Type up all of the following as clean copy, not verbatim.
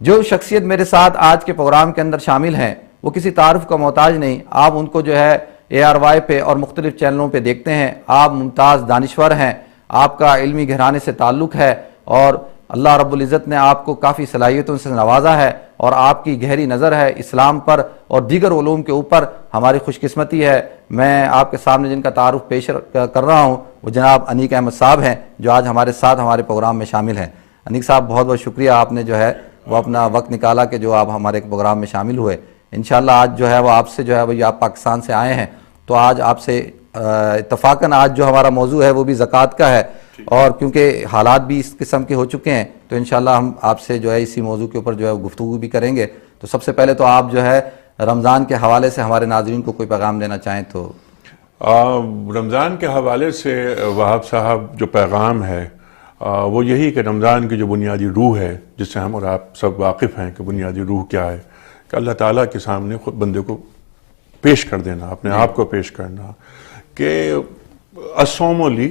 جو شخصیت میرے ساتھ آج کے پروگرام کے اندر شامل ہیں وہ کسی تعارف کا محتاج نہیں، آپ ان کو جو ہے ARY پہ اور مختلف چینلوں پہ دیکھتے ہیں۔ آپ ممتاز دانشور ہیں، آپ کا علمی گھرانے سے تعلق ہے اور اللہ رب العزت نے آپ کو کافی صلاحیتوں سے نوازا ہے، اور آپ کی گہری نظر ہے اسلام پر اور دیگر علوم کے اوپر۔ ہماری خوش قسمتی ہے، میں آپ کے سامنے جن کا تعارف پیش کر رہا ہوں وہ جناب انیک احمد صاحب ہیں، جو آج ہمارے ساتھ ہمارے پروگرام میں شامل ہیں۔ انیک صاحب بہت بہت شکریہ، آپ نے جو ہے وہ اپنا وقت نکالا کہ جو آپ ہمارے پروگرام میں شامل ہوئے۔ انشاءاللہ آج جو ہے وہ آپ سے جو ہے وہ آپ پاکستان سے آئے ہیں، تو آج آپ سے اتفاقاً آج جو ہمارا موضوع ہے وہ بھی زکوٰۃ کا ہے، اور کیونکہ حالات بھی اس قسم کے ہو چکے ہیں تو انشاءاللہ ہم آپ سے جو ہے اسی موضوع کے اوپر جو ہے گفتگو بھی کریں گے۔ تو سب سے پہلے تو آپ جو ہے رمضان کے حوالے سے ہمارے ناظرین کو کوئی پیغام دینا چاہیں تو۔ رمضان کے حوالے سے وہاب صاحب جو پیغام ہے وہ یہی کہ رمضان کی جو بنیادی روح ہے، جس سے ہم اور آپ سب واقف ہیں کہ بنیادی روح کیا ہے، کہ اللہ تعالیٰ کے سامنے خود بندے کو پیش کر دینا، اپنے آپ کو پیش کرنا، کہ الصوم لی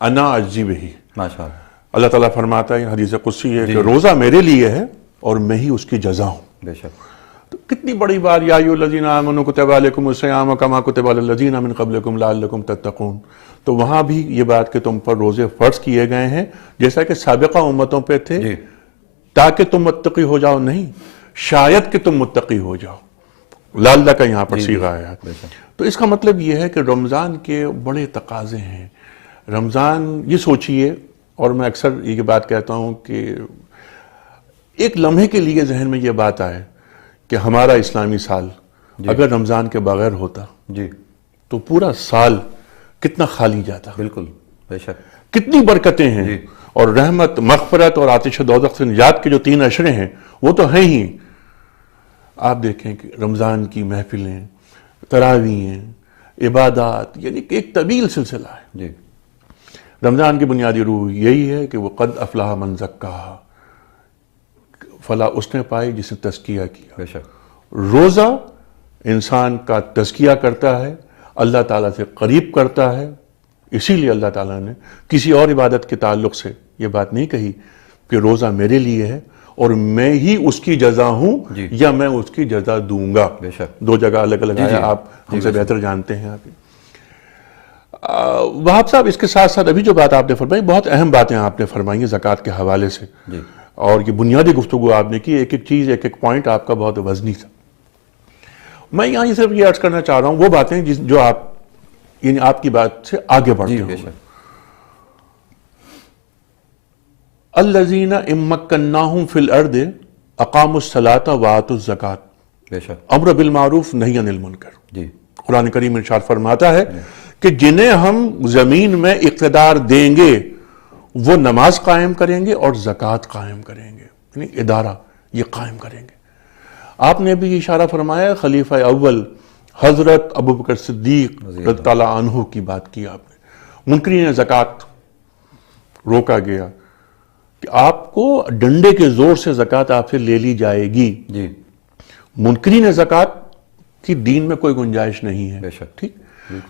انا اجزی بہی۔ ماشاءاللہ، اللہ تعالیٰ فرماتا ہے، حدیث قدسی ہے کہ روزہ میرے لیے ہے اور میں ہی اس کی جزا ہوں۔ بے شک، تو کتنی بڑی بات، یا ایھا الذین آمنوا کتب علیکم الصیام کما کتب علی الذین من قبلکم لعلکم تتقون۔ تو وہاں بھی یہ بات کہ تم پر روزے فرض کیے گئے ہیں جیسا کہ سابقہ امتوں پہ تھے، تاکہ تم متقی ہو جاؤ، نہیں شاید کہ تم متقی ہو جاؤ۔ لعلک یہاں پر صیغہ ہے۔ تو اس کا مطلب یہ ہے کہ رمضان کے بڑے تقاضے ہیں۔ رمضان، یہ سوچئے، اور میں اکثر یہ بات کہتا ہوں کہ ایک لمحے کے لیے ذہن میں یہ بات آئے کہ ہمارا اسلامی سال اگر رمضان کے بغیر ہوتا تو پورا سال کتنا خالی جاتا۔ بالکل، بے شک، کتنی برکتیں ہیں، اور رحمت، مغفرت اور آتش دوزخ سے نجات کے جو 3 اشرے ہیں وہ تو ہیں ہی۔ آپ دیکھیں کہ رمضان کی محفلیں، تراویحیں، عبادات، یعنی کہ ایک طویل سلسلہ ہے۔ رمضان کی بنیادی روح یہی ہے کہ وہ قد افلح من زکاہا، فلاح اس نے پائی جس نے تزکیہ کیا۔ بے شک، روزہ انسان کا تزکیہ کرتا ہے، اللہ تعالیٰ سے قریب کرتا ہے۔ اسی لیے اللہ تعالیٰ نے کسی اور عبادت کے تعلق سے یہ بات نہیں کہی کہ روزہ میرے لیے ہے اور میں ہی اس کی جزا ہوں یا میں اس کی جزا دوں گا۔ بے شک، 2 جگہ الگ الگ آیا، آپ ہم سے بہتر جانتے ہیں۔ آپ وہاب صاحب، اس کے ساتھ ساتھ ابھی جو بات آپ نے فرمائی، بہت اہم باتیں آپ نے فرمائی ہیں زکوٰۃ کے حوالے سے، اور یہ بنیادی گفتگو آپ نے کی، ایک ایک چیز، ایک ایک پوائنٹ آپ کا بہت وزنی تھا۔ میں یہاں صرف یہ عرض کرنا چاہ رہا ہوں وہ باتیں جو آپ، یعنی آپ کی بات سے آگے بڑھتے ہوئے، الذین ان مکناہم فی الارض اقاموا الصلاۃ وآتوا الزکاۃ، بے شک، امر بالمعروف نہی عن المنکر۔ جی، قرآن کریم ارشاد فرماتا ہے کہ جنہیں ہم زمین میں اقتدار دیں گے وہ نماز قائم کریں گے اور زکوٰۃ قائم کریں گے، یعنی ادارہ یہ قائم کریں گے۔ آپ نے بھی اشارہ فرمایا خلیفہ اول حضرت ابوبکر صدیق رضی اللہ تعالیٰ عنہ کی بات کی آپ نے۔ منکرین زکوٰۃ روکا گیا کہ آپ کو ڈنڈے کے زور سے زکوٰۃ آپ سے لے لی جائے گی۔ منکرین زکوٰۃ کی دین میں کوئی گنجائش نہیں ہے، ٹھیک۔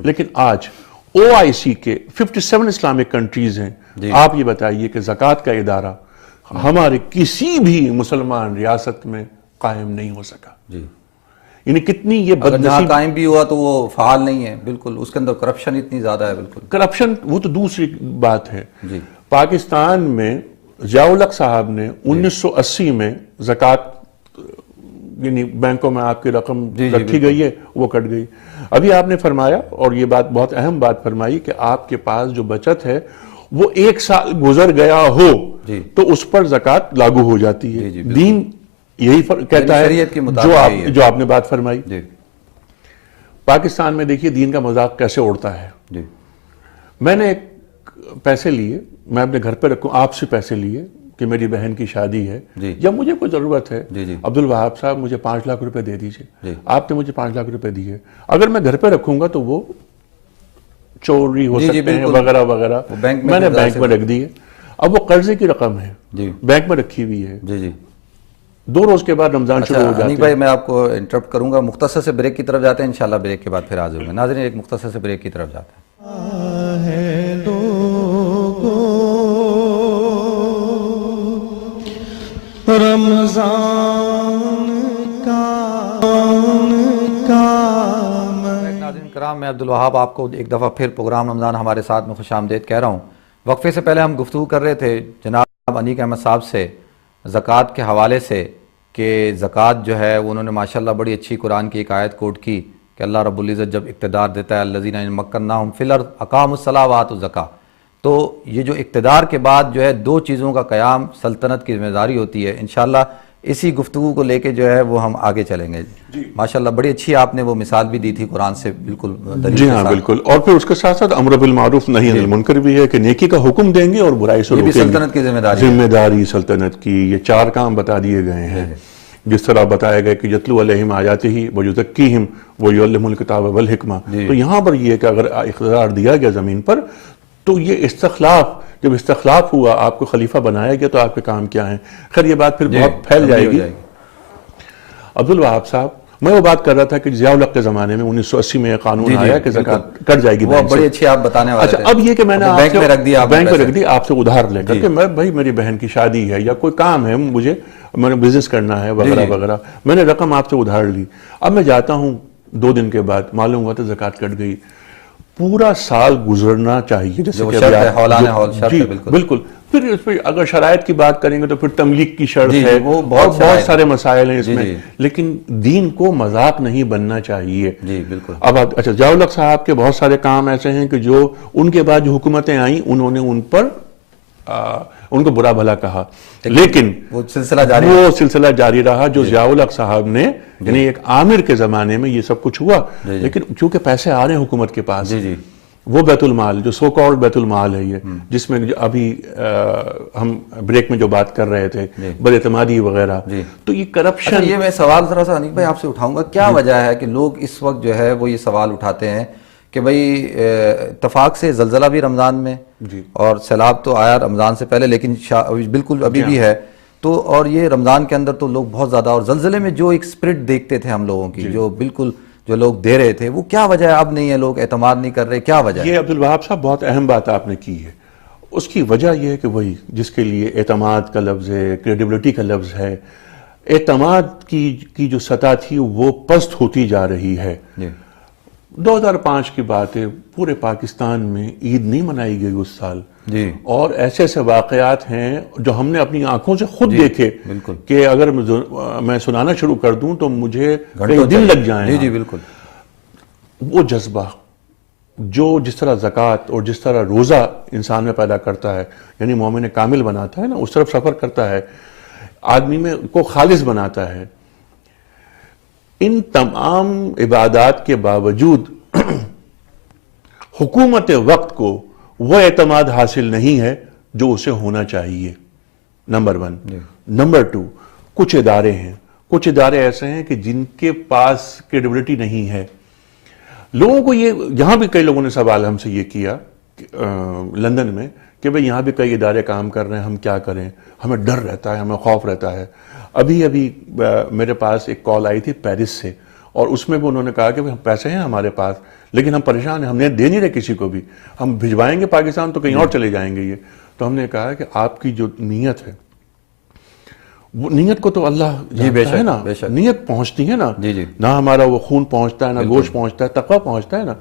لیکن آج OIC کے 57 اسلامک کنٹریز ہیں، آپ یہ بتائیے کہ زکوٰۃ کا ادارہ ہمارے کسی بھی مسلمان ریاست میں قائم نہیں ہو سکا۔ یعنی کتنی یہ بدنصیب، قائم بھی ہوا تو وہ فعال نہیں ہے، بالکل، اس کے اندر کرپشن اتنی زیادہ ہے۔ بالکل، کرپشن وہ تو دوسری بات ہے۔ پاکستان میں ضیاء الحق صاحب نے 1980 میں زکوٰۃ، یعنی بینکوں میں آپ کی رقم رکھی گئی ہے، وہ کٹ گئی۔ ابھی آپ نے فرمایا، اور یہ بات بہت اہم بات فرمائی، کہ آپ کے پاس جو بچت ہے وہ 1 سال گزر گیا ہو تو اس پر زکوٰۃ لاگو ہو جاتی ہے۔ دین یہی کہتا ہے جو آپ نے بات فرمائی۔ پاکستان میں دیکھیے دین کا مذاق کیسے اڑتا ہے۔ میں نے پیسے لیے، میں اپنے گھر پہ رکھوں، آپ سے پیسے لیے کہ میری بہن کی شادی ہے یا مجھے کوئی ضرورت ہے، عبدالوہاب صاحب مجھے 5 لاکھ روپے دے دیجئے، آپ نے مجھے 5 لاکھ روپے دیے۔ اگر میں گھر پہ رکھوں گا تو وہ چوری ہو سکتے ہیں وغیرہ وغیرہ، میں نے بینک میں رکھ دی ہے۔ اب وہ قرضے کی رقم ہے، بینک میں رکھی ہوئی ہے، 2 روز کے بعد رمضان شروع ہو جاتا ہے۔ بھائی میں آپ کو انٹرپٹ کروں گا، مختصر سے بریک کی طرف جاتے ہیں، انشاءاللہ بریک کے بعد پھر حاضر ہوں گے۔ ناظرین، ایک مختصر سے بریک کی طرف جاتے ہیں۔ رمضان ناظرین کرام، میں عبدالوہاب آپ کو ایک دفعہ پھر پروگرام رمضان ہمارے ساتھ میں خوش آمدید کہہ رہا ہوں۔ وقفے سے پہلے ہم گفتگو کر رہے تھے جناب انیق احمد صاحب سے زکوٰۃ کے حوالے سے کہ زکوٰۃ جو ہے انہوں نے ماشاءاللہ بڑی اچھی قرآن کی ایک آیت کوٹ کی کہ اللہ رب العزت جب اقتدار دیتا ہے الذین ان مکناہم فی الارض اقاموا الصلاۃ وآتوا الزکاۃ، تو یہ جو اقتدار کے بعد جو ہے دو چیزوں کا قیام سلطنت کی ذمہ داری ہوتی ہے۔ انشاءاللہ اسی گفتگو کو لے کے جو ہے وہ ہم آگے چلیں گے۔ ماشاءاللہ بڑی اچھی آپ نے وہ مثال بھی دی تھی قرآن سے بالکل دلیل جی کے ہاں ساتھ۔ بالکل، اور پھر اس کے ساتھ ساتھ امر بالمعروف نہی عن المنکر بھی ہے کہ نیکی کا حکم دیں گے اور برائی سے یہ بھی روکیں گے۔ سلطنت کی ذمہ داری ہے۔ ذمہ داری سلطنت کی، یہ 4 کام بتا دیے گئے ہیں، جس طرح بتایا گیا کہ یتلو علیہم آیاتہ ویزکیہم ویعلمہم الکتاب والحکمہ۔ تو یہاں پر یہ کہ اگر اقتدار دیا گیا زمین پر تو یہ استخلاف، جب استخلاف ہوا آپ کو خلیفہ بنایا گیا تو آپ کے کام کیا ہیں۔ خیر یہ بات پھر بہت پھیل جائے گی۔ عبدالوہاب صاحب، میں وہ بات کر رہا تھا کہ ضیاء الحق کے زمانے میں 1980 میں قانون آیا کہ زکوٰۃ کٹ جائے گی وہ بینک سے۔ بڑی اچھی آپ بتانے والے اچھا تھے۔ اب یہ کہ میں نے بینک میں رکھ دیا، بینک میں رکھ دی آپ سے ادھار لے کر کہ میں بھائی میری بہن کی شادی ہے یا کوئی کام ہے، مجھے میں نے بزنس کرنا ہے وغیرہ وغیرہ، میں نے رقم آپ سے ادھار لی، اب میں جاتا ہوں 2 دن کے بعد معلوم ہوا تو زکوٰۃ کٹ گئی۔ پورا سال گزرنا چاہیے جیسے کہ جی بالکل۔ پھر اس پہ اگر شرائط کی بات کریں گے تو پھر تملیک کی شرط ہے، بہت سارے مسائل ہیں اس میں، لیکن دین کو مذاق نہیں بننا چاہیے۔ جی بالکل۔ اب اچھا ضیاء الحق صاحب کے بہت سارے کام ایسے ہیں کہ جو ان کے بعد جو حکومتیں آئیں انہوں نے ان پر ان کو برا بھلا کہا، لیکن وہ سلسلہ جاری رہا جو ضیاء الحق صاحب نے، یعنی ایک عامر کے زمانے میں یہ سب کچھ ہوا، لیکن چونکہ پیسے آ رہے ہیں حکومت کے پاس، وہ بیت المال جو سو کالڈ بیت المال ہے یہ، جس میں ابھی ہم بریک میں جو بات کر رہے تھے بد اعتمادی وغیرہ، تو یہ کرپشن۔ یہ میں سوال ذرا سا انیق بھائی آپ سے اٹھاؤں گا، کیا وجہ ہے کہ لوگ اس وقت جو ہے وہ یہ سوال اٹھاتے ہیں کہ بھئی اتفاق سے زلزلہ بھی رمضان میں اور سیلاب تو آیا رمضان سے پہلے لیکن بالکل ابھی بھی ہے، تو اور یہ رمضان کے اندر تو لوگ بہت زیادہ، اور زلزلے میں جو ایک اسپرٹ دیکھتے تھے ہم لوگوں کی جو بالکل جو لوگ دے رہے تھے، وہ کیا وجہ ہے اب نہیں ہے، لوگ اعتماد نہیں کر رہے، کیا وجہ ہے؟ یہ عبدالوہاب صاحب بہت اہم بات آپ نے کی ہے۔ اس کی وجہ یہ ہے کہ وہی جس کے لیے اعتماد کا لفظ ہے، کریڈیبلٹی کا لفظ ہے، اعتماد کی جو سطح تھی وہ پست ہوتی جا رہی ہے۔ 2005 کی بات ہے، پورے پاکستان میں عید نہیں منائی گئی اس سال، اور ایسے ایسے واقعات ہیں جو ہم نے اپنی آنکھوں سے خود دیکھے کہ اگر میں سنانا شروع کر دوں تو مجھے کئی دن لگ جائیں۔ جی بالکل۔ وہ جذبہ جو جس طرح زکوٰۃ اور جس طرح روزہ انسان میں پیدا کرتا ہے، یعنی مومن کامل بناتا ہے نا، اس طرف سفر کرتا ہے، آدمی میں کو خالص بناتا ہے، ان تمام عبادات کے باوجود حکومت وقت کو وہ اعتماد حاصل نہیں ہے جو اسے ہونا چاہیے، نمبر 1۔ نمبر 2، کچھ ادارے ہیں، کچھ ادارے ایسے ہیں کہ جن کے پاس کریڈیبلٹی نہیں ہے۔ لوگوں کو یہ، یہاں بھی کئی لوگوں نے سوال ہم سے یہ کیا لندن میں کہ بھئی یہاں بھی کئی ادارے کام کر رہے ہیں، ہم کیا کریں، ہمیں ڈر رہتا ہے، ہمیں خوف رہتا ہے۔ ابھی میرے پاس ایک کال آئی تھی پیرس سے، اور اس میں بھی انہوں نے کہا کہ پیسے ہیں ہمارے پاس لیکن ہم پریشان ہیں، ہم نے دے نہیں رہے کسی کو بھی، ہم بھجوائیں گے پاکستان تو کہیں اور چلے جائیں گے یہ۔ تو ہم نے کہا کہ آپ کی جو نیت ہے، وہ نیت کو تو اللہ جانتا ہے نا، نیت پہنچتی ہے نا، نہ ہمارا وہ خون پہنچتا ہے، نہ گوشت پہنچتا ہے، تقویٰ پہنچتا ہے نا۔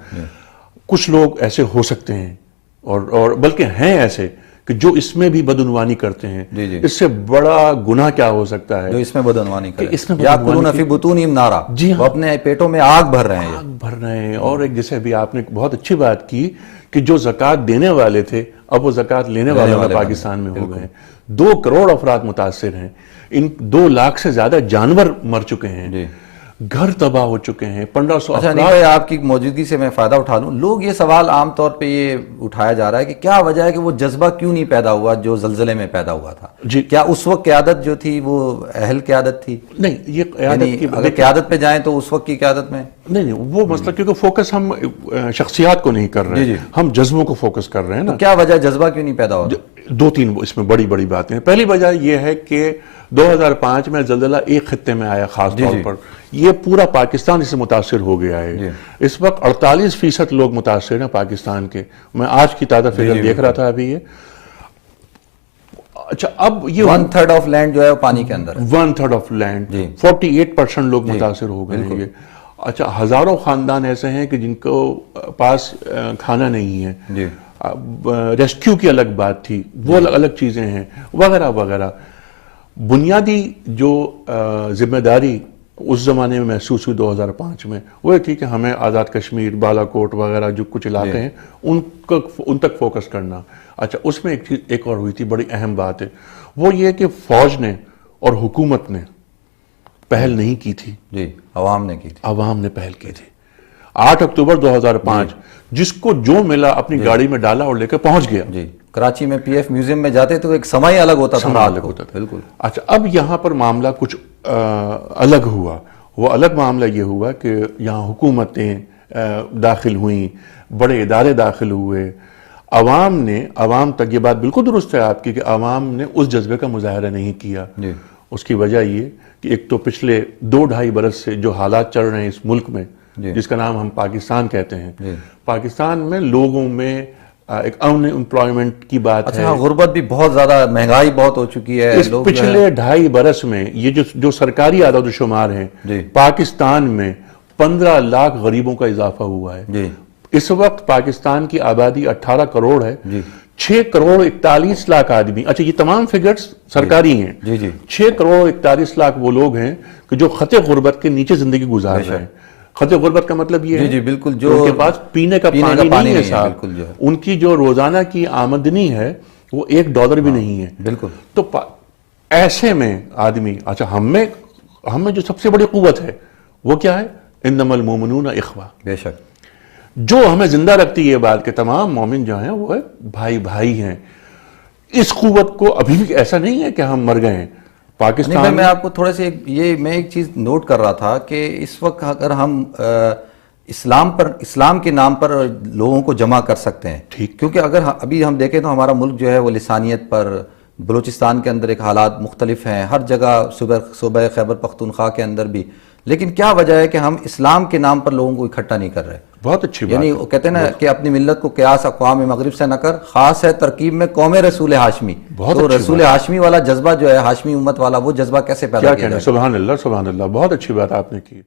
کچھ لوگ ایسے ہو سکتے ہیں اور بلکہ ہیں ایسے کہ جو اس میں بھی بدعنوانی کرتے ہیں۔ اس سے بڑا گناہ کیا ہو سکتا ہے جو اس میں بدعنوانی کرتے ہیں، یاکلون فی بطونہم نارا، وہ اپنے پیٹوں میں آگ بھر رہے ہیں، آگ بھر رہے ہیں۔ اور ایک جیسے بھی آپ نے بہت اچھی بات کی کہ جو زکوٰۃ دینے والے تھے اب وہ زکوٰۃ لینے والوں میں پاکستان میں ہو گئے۔ 2 کروڑ افراد متاثر ہیں، ان 2 لاکھ سے زیادہ جانور مر چکے ہیں، گھر تباہ ہو چکے ہیں، 1500 اچھا نہیں بھائی، آپ کی موجودگی سے میں فائدہ اٹھا لوں، لوگ یہ سوال عام طور پہ یہ اٹھایا جا رہا ہے کہ کیا وجہ ہے کہ وہ جذبہ کیوں نہیں پیدا ہوا جو زلزلے میں پیدا ہوا تھا؟ کیا اس وقت قیادت جو تھی وہ اہل قیادت تھی؟ نہیں، یہ قیادت کی اگر قیادت پہ جائیں تو اس وقت کی قیادت میں نہیں، وہ مسئلہ کیونکہ فوکس ہم شخصیات کو نہیں کر رہے ہیں، ہم جذبوں کو فوکس کر رہے ہیں نا۔ کیا وجہ جذبہ کیوں نہیں پیدا ہوا؟ 2-3 اس میں بڑی بڑی باتیں ہیں۔ پہلی وجہ یہ ہے کہ 2005 میں زلزلہ ایک خطے میں آیا خاص طور پر، یہ پورا پاکستان اس سے متاثر ہو گیا ہے۔ اس وقت 48% لوگ متاثر ہیں پاکستان کے، میں آج کی تازہ فگر دیکھ رہا تھا ابھی یہ۔ اچھا اب یہ 1/3 آف لینڈ جو ہے وہ پانی کے اندر ہے. 1/3 آف لینڈ, 48% لوگ متاثر ہو گئے ہیں. اچھا ہزاروں خاندان ایسے ہیں کہ جن کو پاس کھانا نہیں ہے, ریسکیو کی الگ بات تھی, وہ الگ چیزیں ہیں وغیرہ وغیرہ. بنیادی جو ذمہ داری اس زمانے میں محسوس ہوئی 2005 میں وہ یہ تھی کہ ہمیں آزاد کشمیر, بالا کوٹ وغیرہ جو کچھ علاقے ہیں ان تک فوکس کرنا. اچھا اس میں ایک چیز ایک اور ہوئی تھی, بڑی اہم بات ہے, وہ یہ کہ فوج نے اور حکومت نے پہل نہیں کی تھی. جی عوام نے کی تھی. عوام نے پہل کی تھی. 8 اکتوبر 2005 جس کو جو ملا اپنی گاڑی میں ڈالا اور لے کے پہنچ گیا. جی کراچی میں پی ایف میوزیم میں جاتے تو ایک سما ہی الگ ہوتا تھا. الگ ہوتا تھا بالکل. اچھا اب یہاں پر معاملہ کچھ الگ ہوا. وہ الگ معاملہ یہ ہوا کہ یہاں حکومتیں داخل ہوئیں, بڑے ادارے داخل ہوئے. عوام تک یہ بات بالکل درست ہے آپ کی کہ عوام نے اس جذبے کا مظاہرہ نہیں کیا. اس کی وجہ یہ کہ ایک تو پچھلے 2-2.5 برس سے جو حالات چل رہے ہیں اس ملک میں, جس کا نام ہم پاکستان کہتے ہیں, پاکستان میں لوگوں میں ایک امپلائمنٹ کی بات ہے. غربت بھی بہت زیادہ, مہنگائی بہت ہو چکی ہے. اس پچھلے 2.5 برس میں یہ جو سرکاری اعداد و شمار ہیں, پاکستان میں 15 لاکھ غریبوں کا اضافہ ہوا ہے. اس وقت پاکستان کی آبادی 18 کروڑ ہے. 6 کروڑ 41 لاکھ آدمی. اچھا یہ تمام فگرز سرکاری ہیں. 6 کروڑ 41 لاکھ وہ لوگ ہیں کہ جو خط غربت کے نیچے زندگی گزار رہے ہیں. خط غربت کا مطلب یہ ہے بالکل جو ان کے پاس پینے کا پانی نہیں ہے صاحب. ان کی جو روزانہ کی آمدنی ہے وہ $1 بھی نہیں ہے. بالکل. تو ایسے میں آدمی, اچھا ہم میں جو سب سے بڑی قوت ہے وہ کیا ہے؟ انما المؤمنون اخوہ. بے شک. جو ہمیں زندہ رکھتی ہے یہ بات کہ تمام مومن جو ہیں وہ بھائی بھائی ہیں. اس قوت کو ابھی بھی ایسا نہیں ہے کہ ہم مر گئے ہیں. پاکستان میں آپ کو تھوڑے سے میں ایک چیز نوٹ کر رہا تھا کہ اس وقت اگر ہم اسلام کے نام پر لوگوں کو جمع کر سکتے ہیں, کیونکہ اگر ابھی ہم دیکھیں تو ہمارا ملک جو ہے وہ لسانیت پر, بلوچستان کے اندر ایک حالات مختلف ہیں, ہر جگہ صوبہ خیبر پختونخوا کے اندر بھی, لیکن کیا وجہ ہے کہ ہم اسلام کے نام پر لوگوں کو اکٹھا نہیں کر رہے؟ بہت اچھی بات. یعنی وہ کہتے ہیں نا کہ اپنی ملت کو قیاس اقوام مغرب سے نہ کر, خاص ہے ترکیب میں قوم رسول ہاشمی. تو رسول ہاشمی والا جذبہ جو ہے, ہاشمی امت والا, وہ جذبہ کیسے پیدا کیا جائے؟ سبحان اللہ سبحان اللہ, بہت اچھی بات آپ نے کی.